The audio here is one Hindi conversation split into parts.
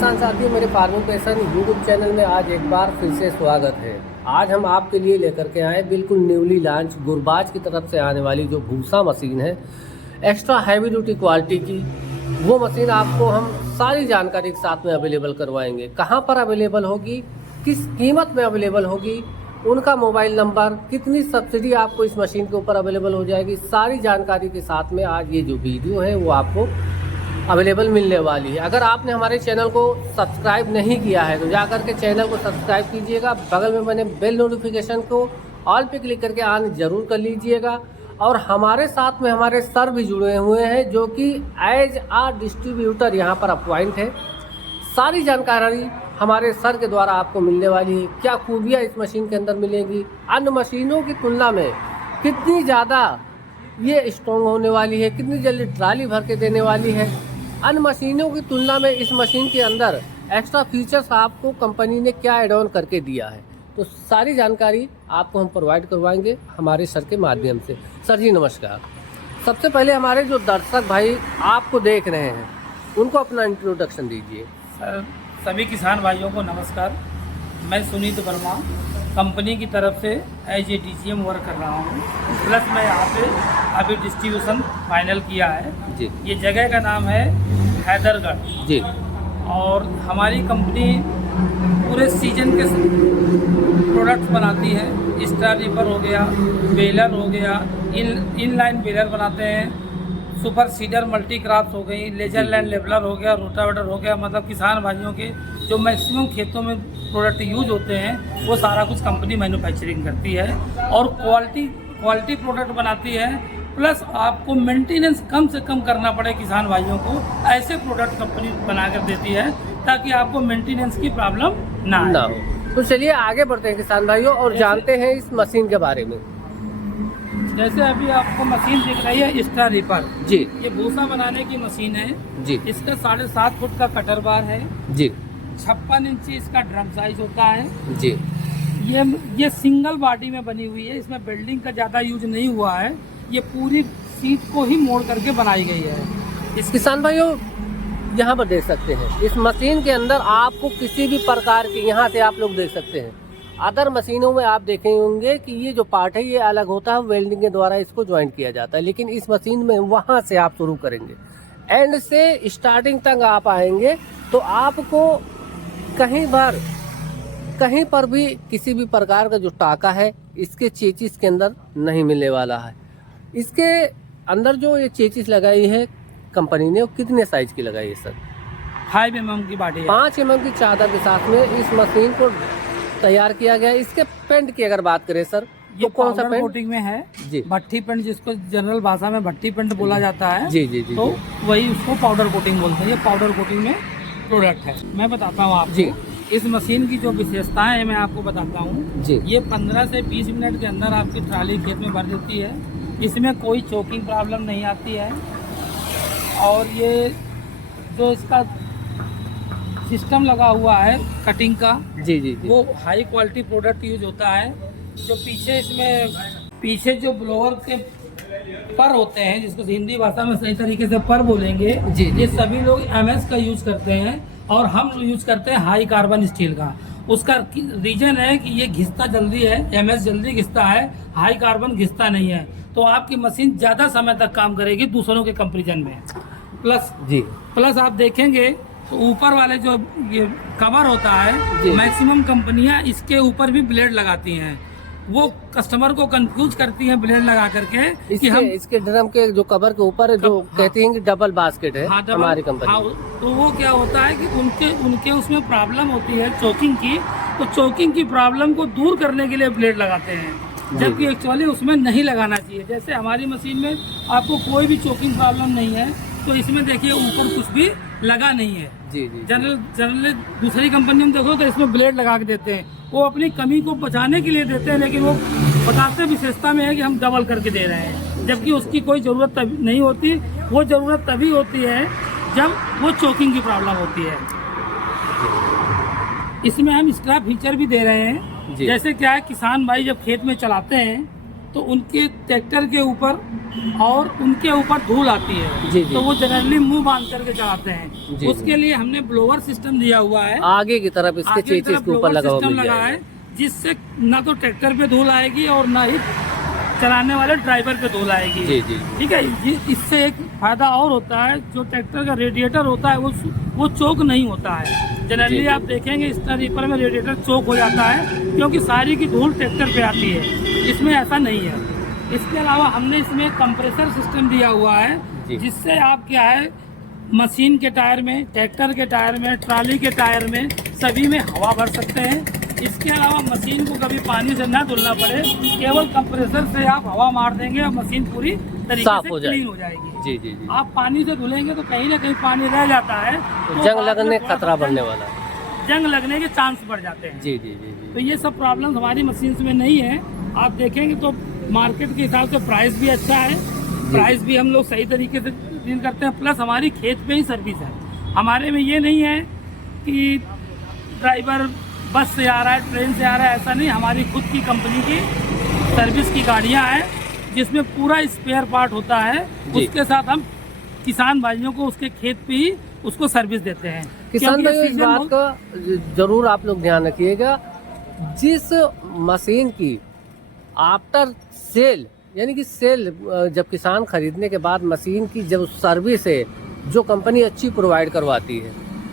किसान साथियों, मेरे फार्मिंग पैशन यूट्यूब चैनल में आज एक बार फिर से स्वागत है। आज हम आपके लिए लेकर के आए बिल्कुल न्यूली लॉन्च गुरबाज की तरफ से आने वाली जो भूसा मशीन है, एक्स्ट्रा हैवी ड्यूटी क्वालिटी की। वो मशीन आपको हम सारी जानकारी के साथ में अवेलेबल करवाएंगे। कहाँ पर अवेलेबल होगी, किस कीमत में अवेलेबल होगी, उनका मोबाइल नंबर, कितनी सब्सिडी आपको इस मशीन के ऊपर अवेलेबल हो जाएगी, सारी जानकारी के साथ में आज ये जो वीडियो है वो आपको अवेलेबल मिलने वाली है। अगर आपने हमारे चैनल को सब्सक्राइब नहीं किया है तो जाकर के चैनल को सब्सक्राइब कीजिएगा। बगल में बने बेल नोटिफिकेशन को ऑल पे क्लिक करके ऑन जरूर कर लीजिएगा। और हमारे साथ में हमारे सर भी जुड़े हुए हैं जो कि एज आ डिस्ट्रीब्यूटर यहाँ पर अपॉइंट है। सारी जानकारी हमारे सर के द्वारा आपको मिलने वाली है। क्या खूबियाँ इस मशीन के अंदर मिलेंगी, अन्य मशीनों की तुलना में कितनी ज़्यादा ये स्ट्रॉन्ग होने वाली है, कितनी जल्दी ट्राली भर के देने वाली है, अन्य मशीनों की तुलना में इस मशीन के अंदर एक्स्ट्रा फीचर्स आपको कंपनी ने क्या ऐड ऑन करके दिया है, तो सारी जानकारी आपको हम प्रोवाइड करवाएंगे हमारे सर के माध्यम से। सर जी नमस्कार। सबसे पहले हमारे जो दर्शक भाई आपको देख रहे हैं उनको अपना इंट्रोडक्शन दीजिए। सर, सभी किसान भाइयों को नमस्कार। मैं सुनीत वर्मा कंपनी की तरफ से एज ए DCM वर्क कर रहा हूँ। प्लस मैं यहाँ पे अभी डिस्ट्रीब्यूशन फाइनल किया है जी। ये जगह का नाम है हैदरगढ़ जी। और हमारी कंपनी पूरे सीजन के प्रोडक्ट्स बनाती है। स्टार रीपर हो गया, बेलर हो गया, इनलाइन बेलर बनाते हैं, सुपर सीडर मल्टी क्रॉप्स हो गई, लेजर लैंड लेवलर हो गया, रोटावेटर हो गया। मतलब किसान भाइयों के जो मैक्सिमम खेतों में प्रोडक्ट यूज होते हैं वो सारा कुछ कंपनी मैन्युफैक्चरिंग करती है और क्वालिटी प्रोडक्ट बनाती है। प्लस आपको मेंटेनेंस कम से कम करना पड़े किसान भाइयों को, ऐसे प्रोडक्ट कंपनी बना कर देती है ताकि आपको मेंटेनेंस की प्रॉब्लम ना हो। तो चलिए आगे बढ़ते हैं किसान भाइयों और जानते हैं इस मशीन के बारे में। जैसे अभी आपको मशीन दिख रही है स्टार रीपर जी। ये भूसा बनाने की मशीन है जी। इसका 7.5 फुट का कटर बार है जी। 56 इंची इसका ड्रम साइज होता है जी। ये सिंगल बॉडी में बनी हुई है, इसमें बिल्डिंग का ज़्यादा यूज नहीं हुआ है। ये पूरी सीट को ही मोड़ करके बनाई गई है। इस किसान भाइयों यहाँ पर देख सकते हैं इस मशीन के अंदर आपको किसी भी प्रकार की, यहाँ से आप लोग देख सकते हैं, अदर मशीनों में आप देखे होंगे कि ये जो पार्ट है ये अलग होता है, वेल्डिंग के द्वारा इसको ज्वाइंट किया जाता है। लेकिन इस मशीन में वहाँ से आप शुरू करेंगे, एंड से स्टार्टिंग तक आप आएंगे तो आपको कहीं पर भी किसी भी प्रकार का जो टाका है इसके चेचिस के अंदर नहीं मिलने वाला है। इसके अंदर जो ये चेचिस लगाई है कंपनी ने वो कितने साइज की लगाई है सर? 5 mm की बॉडी है। 5 mm की चादर के साथ में इस मशीन को तैयार किया गया है। इसके पेंट की अगर बात करें सर, ये तो कौन सा पेंट? कोटिंग में है जी। भट्टी पेंट, जिसको जनरल भाषा में भट्टी पेंट बोला जाता है। जी जी जी। तो वही उसको पाउडर कोटिंग बोलते हैं। ये पाउडर कोटिंग में प्रोडक्ट है। मैं बताता हूँ आपको जी। इस मशीन की जो विशेषताएं हैं मैं आपको बताता हूँ जी। ये 15 से 20 मिनट के अंदर आपकी ट्राली खेत में भर देती है। इसमें कोई चोकिंग प्रॉब्लम नहीं आती है। और ये जो इसका सिस्टम लगा हुआ है कटिंग का, जी जी जी। वो हाई क्वालिटी प्रोडक्ट यूज होता है। जो पीछे जो ब्लोअर के पर होते हैं, जिसको हिंदी भाषा में सही तरीके से पर बोलेंगे, जी, जी। ये सभी लोग MS का यूज करते हैं और हम यूज करते हैं हाई कार्बन स्टील का। उसका रीजन है कि ये घिसता जल्दी है, MS जल्दी घिसता है, हाई कार्बन घिसता नहीं है। तो आपकी मशीन ज़्यादा समय तक काम करेगी दूसरों के कंपेरिजन में। प्लस आप देखेंगे तो ऊपर वाले जो ये कवर होता है, मैक्सिमम कंपनियां इसके ऊपर भी ब्लेड लगाती हैं। वो कस्टमर को कंफ्यूज करती हैं ब्लेड लगा करके कि हम इसके ड्रम के जो कवर के ऊपर जो कहती हैं कि डबल बास्केट है। हाँ, हमारी कंपनी। हाँ, तो वो क्या होता है कि उनके उसमें प्रॉब्लम होती है चोकिंग की। तो चोकिंग की प्रॉब्लम को दूर करने के लिए ब्लेड लगाते हैं, जबकि एक्चुअली उसमें नहीं लगाना चाहिए। जैसे हमारी मशीन में आपको कोई भी चोकिंग प्रॉब्लम नहीं है, तो इसमें देखिए ऊपर कुछ भी लगा नहीं है। जी जी। जनरली दूसरी कंपनी में देखो तो इसमें ब्लेड लगा के देते हैं। वो अपनी कमी को बचाने के लिए देते हैं, लेकिन वो बताते विशेषता में है कि हम डबल करके दे रहे हैं, जबकि उसकी कोई ज़रूरत तभी नहीं होती। वो ज़रूरत तभी होती है जब वो चोकिंग की प्रॉब्लम होती है। इसमें हम एक्स्ट्रा फीचर भी दे रहे हैं। जैसे क्या है, किसान भाई जब खेत में चलाते हैं तो उनके ट्रैक्टर के ऊपर और उनके ऊपर धूल आती है। जी, जी। तो वो जनरली मुंह बांध करके चलाते हैं। जी, उसके लिए हमने ब्लोअर सिस्टम दिया हुआ है, आगे की तरफ इसके आगे की चेचिस तरफ के ऊपर ब्लोअर लगा हुआ सिस्टम मिल लगा जाएगा। है, जिससे ना तो ट्रैक्टर पे धूल आएगी और ना ही चलाने वाले ड्राइवर पे धूल आएगी। जी, जी। ठीक है। इससे एक फायदा और होता है, जो ट्रैक्टर का रेडिएटर होता है वो चोक नहीं होता है। जी, जनरली जी। आप देखेंगे स्टार रीपर में रेडिएटर चोक हो जाता है, क्योंकि सारी की धूल ट्रैक्टर पे आती है। इसमें ऐसा नहीं है। इसके अलावा हमने इसमें कंप्रेसर सिस्टम दिया हुआ जी। है, जिससे आप क्या है, मशीन के टायर में, ट्रैक्टर के टायर में, ट्राली के टायर में, सभी में हवा भर सकते हैं। इसके अलावा मशीन को कभी पानी से ना धुलना पड़े, केवल कंप्रेसर से आप हवा मार देंगे और मशीन पूरी तरीके साफ से हो क्लीन जाएगी। हो जाएगी। जी, जी, जी। आप पानी से धुलेंगे तो कहीं ना कहीं पानी रह जाता है, तो जंग बाद लगने में का थोड़ा खतरा सा बढ़ने वाला है। जंग लगने के चांस बढ़ जाते हैं। जी, जी, जी, जी। तो ये सब प्रॉब्लम हमारी मशीन में नहीं है। आप देखेंगे तो मार्केट के हिसाब से प्राइस भी अच्छा है, प्राइस भी हम लोग सही तरीके से डील करते हैं। प्लस हमारी खेत पे ही सर्विस है। हमारे में ये नहीं है कि ड्राइवर बस से आ रहा है, ट्रेन से आ रहा है, ऐसा नहीं। हमारी खुद की कंपनी की सर्विस की गाड़ियां हैं, जिसमें पूरा स्पेयर पार्ट होता है। जी। उसके साथ हम किसान भाइयों को उसके खेत पे ही उसको सर्विस देते हैं। किसान क्योंकि भाइयों, इस सीजन बात का जरूर आप लोग ध्यान रखिएगा, जिस मशीन की आफ्टर सेल यानी कि सेल जब किसान खरीदने के बाद मशीन की जब सर्विस है, जो कंपनी अच्छी प्रोवाइड करवाती है,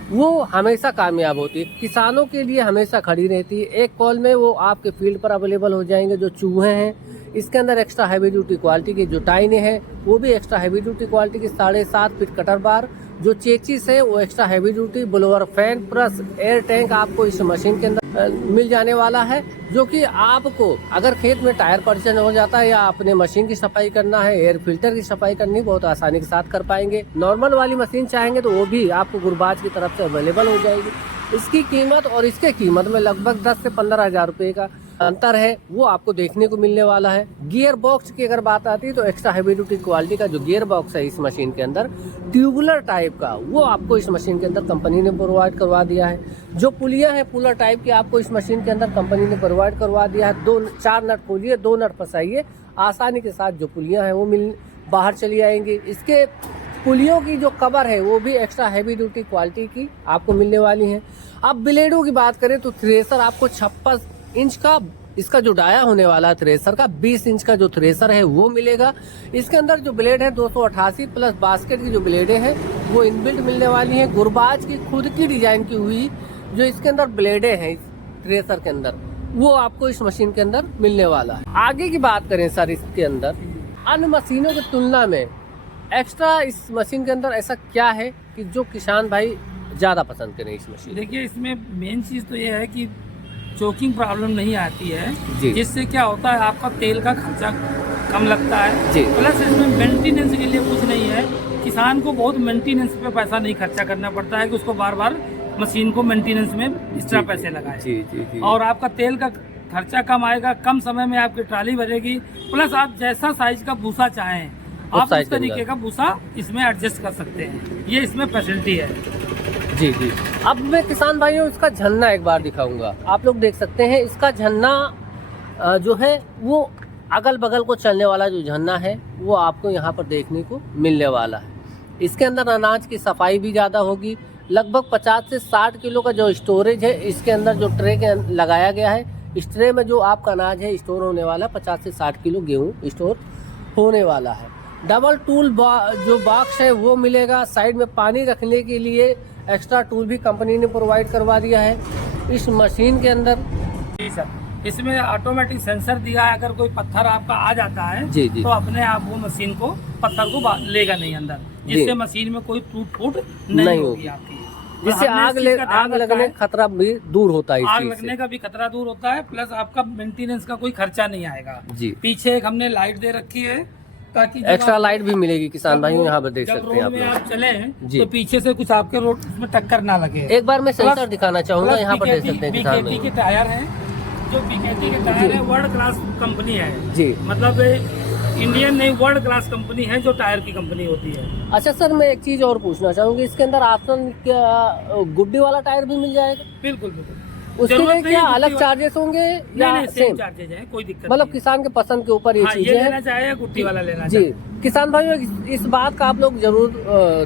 वो हमेशा कामयाब होती है, किसानों के लिए हमेशा खड़ी रहती है। एक कॉल में वो आपके फील्ड पर अवेलेबल हो जाएंगे। जो चूहे हैं, इसके अंदर एक्स्ट्रा हैवी ड्यूटी क्वालिटी की जो टाइने हैं, वो भी एक्स्ट्रा हैवी ड्यूटी क्वालिटी की 7.5 फीट कटर बार। जो चेचिस है वो extra heavy duty blower fan plus air tank आपको इस मशीन के अंदर मिल जाने वाला है, जो कि आपको अगर खेत में टायर पंचर हो जाता है या अपने मशीन की सफाई करना है, एयर फिल्टर की सफाई करनी, बहुत आसानी के साथ कर पाएंगे। नॉर्मल वाली मशीन चाहेंगे तो वो भी आपको गुरबाज की तरफ से अवेलेबल हो जाएगी। इसकी कीमत और इसके कीमत में लगभग 10 से 15 हज़ार रुपये का अंतर है, वो आपको देखने को मिलने वाला है। गियर बॉक्स की अगर बात आती है तो एक्स्ट्रा हैवी ड्यूटी क्वालिटी का जो गियर बॉक्स है इस मशीन के अंदर, ट्यूबुलर टाइप का, वो आपको इस मशीन के अंदर कंपनी ने प्रोवाइड करवा दिया है। जो पुलियां हैं पुलर टाइप की, आपको इस मशीन के अंदर कंपनी ने प्रोवाइड करवा दिया है। 4 नट खोलिए, 2 नट फंसाइए, आसानी के साथ जो पुलियां हैं वो बाहर चली आएंगी। इसके पुलियों की जो कवर है वो भी एक्स्ट्रा हैवी ड्यूटी क्वालिटी की आपको मिलने वाली है। अब ब्लेडों की बात करें तो थ्रेसर आपको 56 इंच का, इसका जो डाया होने वाला है थ्रेसर का, 20 इंच का जो थ्रेसर है वो मिलेगा। इसके अंदर जो ब्लेड है 288 प्लस बास्केट की जो ब्लेडें हैं वो इनबिल्ट मिलने वाली हैं। गुरबाज की खुद की डिजाइन की हुई जो इसके अंदर ब्लेडें हैं इस थ्रेसर के अंदर, वो आपको इस मशीन के अंदर मिलने वाला है। आगे की बात करें सर, इसके अंदर अन्य मशीनों की तुलना में एक्स्ट्रा इस मशीन के अंदर ऐसा क्या है कि जो किसान भाई ज़्यादा पसंद करें इस मशीन? देखिए, इसमें मेन चीज़ तो ये है कि चोकिंग प्रॉब्लम नहीं आती है, जी। जिससे क्या होता है, आपका तेल का खर्चा कम लगता है। जी। प्लस इसमें मेंटेनेंस के लिए कुछ नहीं है। किसान को बहुत मेंटेनेंस पे पैसा नहीं खर्चा करना पड़ता है कि उसको बार बार मशीन को मेंटेनेंस में एक्स्ट्रा पैसे लगाए। जी, जी, जी। और आपका तेल का खर्चा कम आएगा, कम समय में आपकी ट्राली भरेगी। प्लस आप जैसा साइज का भूसा चाहें आप साइज उस के अंदर तरीके का भूसा इसमें एडजस्ट कर सकते हैं। ये इसमें फैसिलिटी है। जी, जी। अब मैं किसान भाइयों इसका झरना एक बार दिखाऊंगा। आप लोग देख सकते हैं इसका झरना जो है वो अगल बगल को चलने वाला जो झरना है वो आपको यहाँ पर देखने को मिलने वाला है। इसके अंदर अनाज की सफाई भी ज़्यादा होगी। लगभग 50 से 60 किलो का जो स्टोरेज है इसके अंदर जो ट्रे के लगाया गया है, इस ट्रे में जो आपका अनाज है स्टोर होने वाला 50 से 60 किलो गेहूँ स्टोर होने वाला है। डबल टूल जो बॉक्स है वो मिलेगा। साइड में पानी रखने के लिए एक्स्ट्रा टूल भी कंपनी ने प्रोवाइड करवा दिया है इस मशीन के अंदर। जी सर, इसमें ऑटोमेटिक सेंसर दिया है। अगर कोई पत्थर आपका आ जाता है जी, जी। तो अपने आप वो मशीन को पत्थर को लेगा नहीं अंदर, जिससे मशीन में कोई टूट फूट नहीं होगी आपकी, जिससे आग लगने का खतरा भी दूर होता है। आग लगने का भी खतरा दूर होता है। प्लस आपका मेंटेनेंस का कोई खर्चा नहीं आएगा। जी। पीछे एक हमने लाइट दे रखी है ताकि एक्स्ट्रा लाइट भी मिलेगी किसान भाई, यहाँ पर देख सकते हैं आप रोड में लोग। आप चले तो पीछे से कुछ आपके रोड में टक्कर ना लगे। एक बार मैं सेंसर दिखाना चाहूंगा, यहाँ पर देख सकते हैं किसान बीकेटी भाई। के टायर हैं, जो बीकेटी के टायर है वर्ल्ड क्लास कंपनी है जी। मतलब इंडियन नहीं, वर्ल्ड क्लास कंपनी है जो टायर की कंपनी होती है। अच्छा सर, मैं एक चीज और पूछना चाहूंगी, इसके अंदर ऑप्शन क्या गुड्डी वाला टायर भी मिल जाएगा? बिल्कुल बिल्कुल। उसके जरूरत लिए नहीं क्या है अलग गुट्टी चार्जेस होंगे या नहीं, सेम? चार्जेज है, कोई दिक्कत मतलब नहीं किसान के पसंद के ऊपर है। ये हाँ, ये चीजें लेना हैं। चाहे या गुट्टी वाला लेना जी चाहे। किसान भाइयों, इस बात का आप लोग जरूर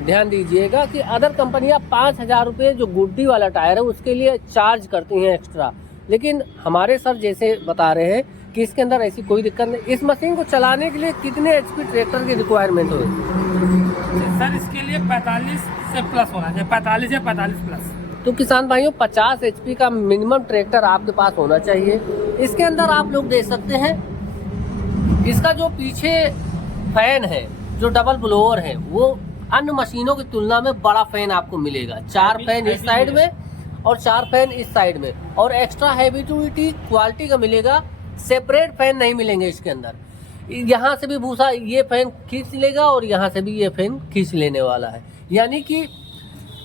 ध्यान दीजिएगा कि अदर कंपनियां 5,000 रुपये जो गुड्डी वाला टायर है उसके लिए चार्ज करती हैं एक्स्ट्रा, लेकिन हमारे सर जैसे बता रहे हैं कि इसके अंदर ऐसी कोई दिक्कत नहीं। इस मशीन को चलाने के लिए कितने HP ट्रैक्टर की रिक्वायरमेंट होगी? सर इसके लिए 45 से प्लस होना चाहिए, 45 या 45 प्लस। तो किसान भाइयों 50 HP का मिनिमम ट्रैक्टर आपके पास होना चाहिए। इसके अंदर आप लोग देख सकते हैं इसका जो पीछे फैन है, जो डबल ब्लोअर है, वो अन्य मशीनों की तुलना में बड़ा फैन आपको मिलेगा। 4 फैन इस साइड में और 4 फैन इस साइड में, और एक्स्ट्रा हैवी ड्यूटी क्वालिटी का मिलेगा। सेपरेट फैन नहीं मिलेंगे इसके अंदर। यहाँ से भी भूसा ये फैन खींच लेगा और यहाँ से भी ये फैन खींच लेने वाला है, यानी कि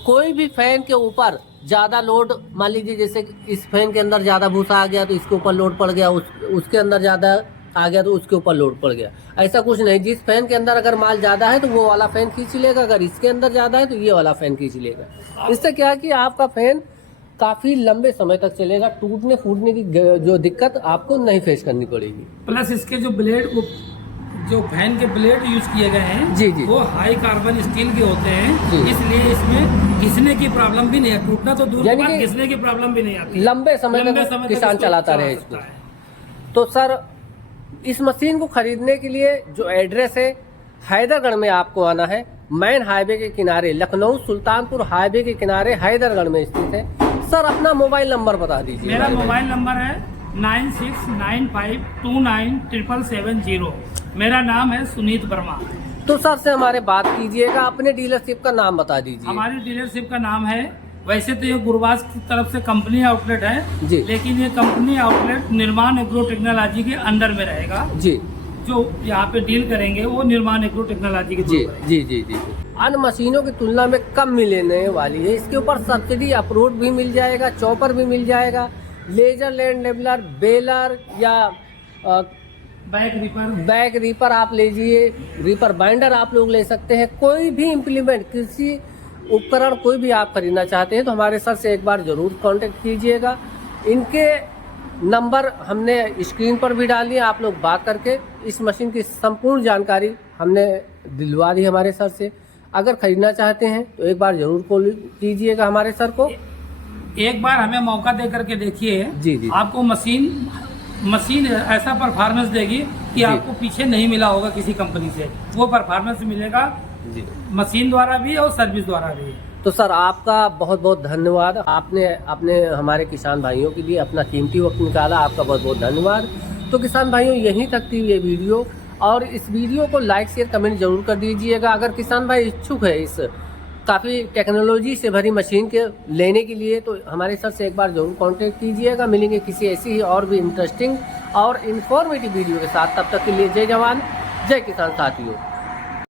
कोई भी फैन के ऊपर ज़्यादा लोड, मान लीजिए जैसे इस फैन के अंदर ज़्यादा भूसा आ गया तो इसके ऊपर लोड पड़ गया, उसके अंदर ज़्यादा आ गया तो उसके ऊपर लोड पड़ गया। ऐसा कुछ नहीं, जिस फैन के अंदर अगर माल ज़्यादा है तो वो वाला फैन खींच लेगा, अगर इसके अंदर ज़्यादा है तो ये वाला फैन खींच लेगा। इससे क्या है कि आपका फैन काफ़ी लंबे समय तक चलेगा, टूटने फूटने की जो दिक्कत आपको नहीं फेस करनी पड़ेगी। प्लस इसके जो ब्लेड, जो फैन के ब्लेड यूज किए गए हैं जी जी, वो हाई कार्बन स्टील के होते हैं, जी। इसलिए इसमें घिसने की प्रॉब्लम भी नहीं है, टूटना तो दूर की यानी बात, कि घिसने की प्रॉब्लम भी नहीं आती। लंबे समय तक किसान इसको चलाता चला रहे सकता इसको। है। तो सर इस मशीन को खरीदने के लिए जो एड्रेस है, हैदरगढ़ में आपको आना है। मेन हाईवे के किनारे, लखनऊ सुल्तानपुर हाईवे के किनारे हैदरगढ़ में स्थित है। सर अपना मोबाइल नंबर बता दीजिए। मेरा मोबाइल नंबर है 9695297770। मेरा नाम है सुनीत वर्मा। तो सर से हमारे बात कीजिएगा, अपने डीलरशिप का नाम बता दीजिए। हमारी डीलरशिप का नाम है, वैसे तो ये गुरबाज की तरफ से कंपनी आउटलेट है जी, लेकिन ये कंपनी आउटलेट निर्माण एग्रो टेक्नोलॉजी के अंडर में रहेगा। जी, जो यहाँ पे डील करेंगे वो निर्माण एग्रो टेक्नोलॉजी के जी थ्रू करेंगे। जी जी जी। अन्य मशीनों की तुलना में कम मिलने वाली है। इसके ऊपर सब्सिडी अप्रूव भी मिल जाएगा, चॉपर भी मिल जाएगा, लेजर लैंड लेवलर, बेलर या बैक रीपर आप लीजिए, रीपर बाइंडर आप लोग ले सकते हैं। कोई भी इम्प्लीमेंट, कृषि उपकरण कोई भी आप खरीदना चाहते हैं तो हमारे सर से एक बार ज़रूर कांटेक्ट कीजिएगा। इनके नंबर हमने स्क्रीन पर भी डाल दिए, आप लोग बात करके इस मशीन की संपूर्ण जानकारी हमने दिलवा दी हमारे सर से। अगर खरीदना चाहते हैं तो एक बार ज़रूर कॉल कीजिएगा हमारे सर को। एक बार हमें मौका दे करके देखिए, जी जी, आपको मशीन ऐसा परफॉर्मेंस देगी कि आपको पीछे नहीं मिला होगा किसी कंपनी से। वो परफॉर्मेंस मिलेगा जी, मशीन द्वारा भी और सर्विस द्वारा भी। तो सर आपका बहुत बहुत धन्यवाद। आपने अपने हमारे किसान भाइयों के लिए अपना कीमती वक्त निकाला, आपका बहुत बहुत धन्यवाद। तो किसान भाइयों यहीं तक थी ये वीडियो, और इस वीडियो को लाइक शेयर कमेंट जरूर कर दीजिएगा। अगर किसान भाई इच्छुक है इस काफ़ी टेक्नोलॉजी से भरी मशीन के लेने के लिए तो हमारे सर से एक बार जरूर कांटेक्ट कीजिएगा। मिलेंगे किसी ऐसी ही और भी इंटरेस्टिंग और इन्फॉर्मेटिव वीडियो के साथ। तब तक के लिए जय जवान जय किसान साथियों।